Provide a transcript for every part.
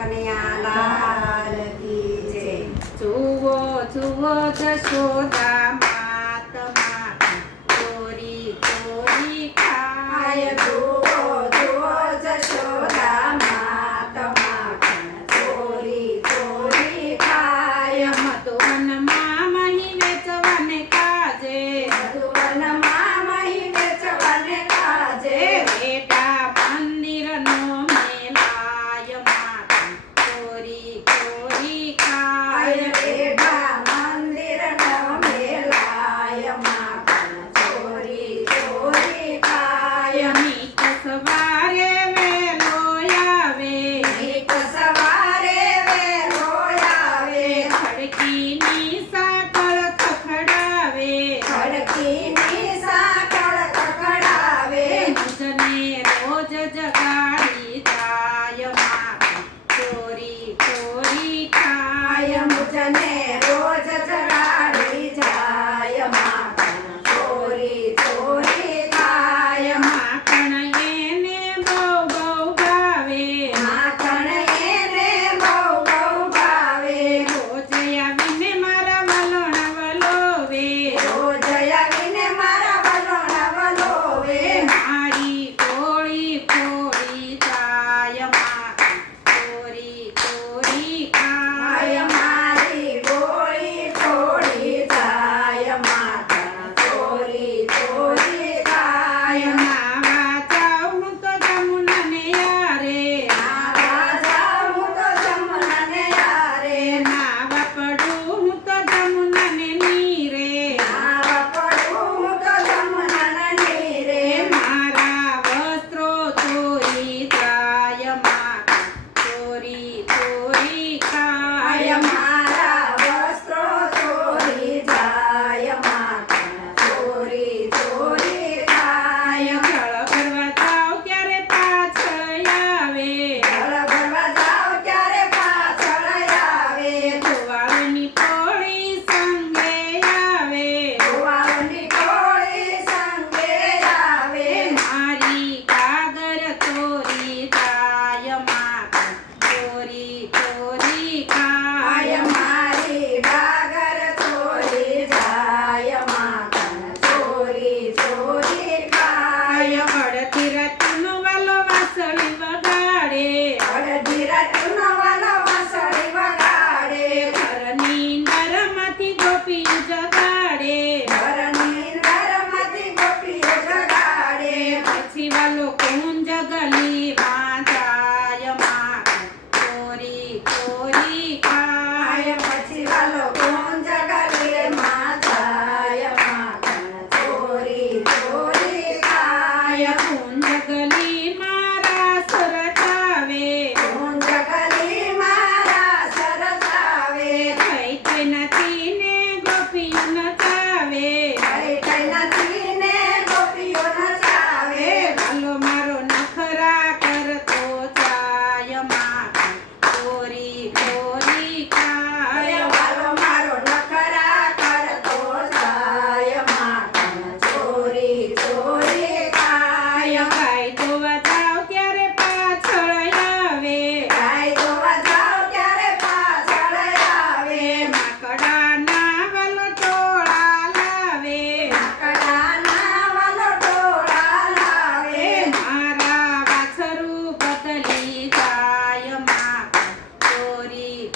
કનૈયા લાલ કી જય. જુઓ જુઓ જશોદા માત માખણ ચોરી ચોરી ખાય. જુઓ જુઓ જશોદા માત માખણ ચોરી ચોરી ખાય. મધુવનમાં મહી વેચવાને કાજે. મધુવનમાં મહી વેચવાને કાજે. બેટા મંદિરનો મેલાય માખણ ચોરી ચોરી ખાય. બેઠા મંદિરનો મેલાય માખણ ચોરી ચોરી ખાય. મીઠ સવારે વેલો આવે. એક સવારે વેલો આવે. ખડકીની સાકળ ખખડાવે. ખડકીની સાંકળ ખખડાવે. મુજને રોજ જગાડી જાય માખણ ચોરી ચોરી ખાય. મુજને રોજ જગાડી જાય માખણ ચોરી ચોરી ખાય. માખણ એને બહુ બહુ ભાવે. માખણ એને બહુ બહુ ભાવે. રોજ આવીને મારા વલોણા વલોવે. રોજ આવીને મારા વલોણા વલોવે. મારી કોળી કોળી જાય માખણ ચોરી ચોરી ખાય. મારી ગોળી છોડી જાય માખણ ચોરી ચોરી ખાય. નાવા જાઉં તો જમુનાને યારે. નાવા જાઉં તો જમનાને યારે. નાવા પડું તો જમુનાને નીરે. નાવા પડું તો જમનાને નીરે. મારા વસ્ત્રો ચોરી જાય માખણ ચોરી ચોરી ખાય. મારા વસ્ત્રો ચોરી જાય માખણ ચોરી ચોરી ખાય. જળ ભરવા જાઉં ત્યારે પાછળ આવે. જળ ભરવા જાવ ત્યારે પાછળ આવે. ગોવાળની પોળી સંગે આવે. ગોવાળની ટોળી સંગે આવે. મારી કાગર ચોરી જાય માખણ ચોરી ચોરી ખાય. મારી ડાગર ચોરી જાય માખણ ચોરી ચોરી ખાય. અડધી રાતનો વાલો વાસળી વગાડે. અડધી રાતનો વાલો વાંસળી વગાડે. ઘરની નરમાંથી ગોપીયું જગાડે. ઘરની અંદરમાંથી ગોપીઓ જગાડે. પછી વાલો કુંજ ગલીમાં જાય માખણ ચોરી ચોરી ખાય. પછી વાલો કુંજ ગલીમાં જાય માખણ ચોરી ચોરી ખાય. કુંજ ગલીમાં રાસ રચાવે. કુંજ ગલીમાં રાસ રચાવે. થઈ થઈ નાચીને ગોપીયું નચાવે. કઈ કઈ નચીને ગોપીઓ નચાવે. વાલો મારો નખરા કરતો જાય માખણ ચોરી ચોરી ખાય. વાલો મારો નખરા કરતો જાય માખણ ચોરી ચોરી ખાય. ગાય ધોવા જાવ ત્યારે પાછળ આવે. ગાય ધોવા જાવ ત્યારે પાછળ આવે. માકડાના વાલો ટોળા લાવે. કડાના વાલો ટોળા લાવે. મારા વાછરું બદલી જાય માખણ ચોરી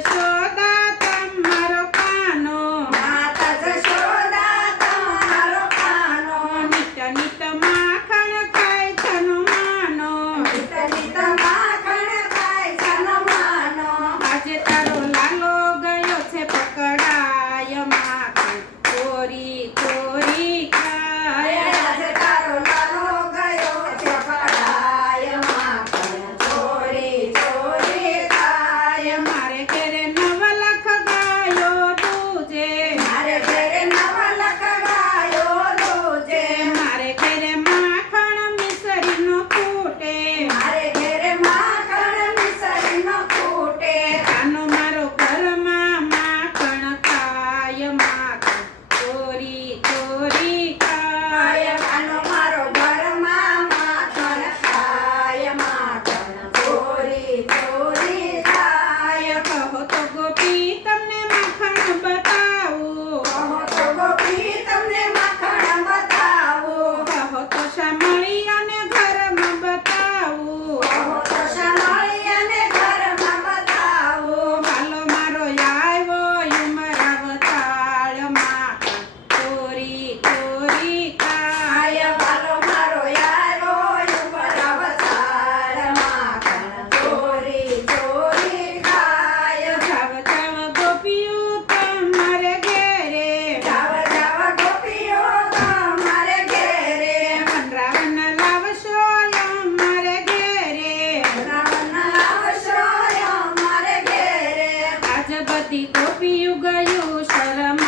જશોદા તમારો કાનો માતા જશોદા તમારો કાનો નિત નિત માખણ ખાય છનો માનો નિત નિત માખણ ખાય છનો માનો આજે તારો લાલો ગયો છે પકડાય માખણ ચોરી ચોરી ખાય આજે તારો લાલો ગયો છે પકડાય માખણ ચોરી ચોરી ખાય મારે ઘેરે નવલખ ગાયો તુજે મારે ઘેરે નવલખ ગાયો દૂજે મારે ઘેરે માખણ મિસરીનો ખૂટે મારે ઘેરે માખણ મિસરીનો ખૂટે કાનો મારો ઘરમાં માખણ ખાય માખણ ચોરી ચોરી ખાય કાનો મારો ઘરમાં માખણ ખાય માખણ ચોરી ચોરી ખાય કહો તો ગોપી તમને માખણ બતાવું કહો તો ગોપી તમને માખણ બતાવું કહો તો શામળિયાને ઘરમાં બતાવું કહો તો શામળી અને ઘરમાં બતાવું હાલો મારો આવ્યો ઉમરાવતાળ માખણ ચોરી ચોરી ખાય આય વાલો મારો આવ્યો ઉપરાવતાળ માખણ ચોરી ચોરી ખાય જાવ જાવ ગોપીઓ તમારે ઘેરે જાવ જાવ ગોપીઓ તમારે ઘેરે વનરાવન લાવશો અમારે ઘેરે રાવણ લાવશો અમારે ઘેરે આજ બધી ગોપીઓ ગયું શરમ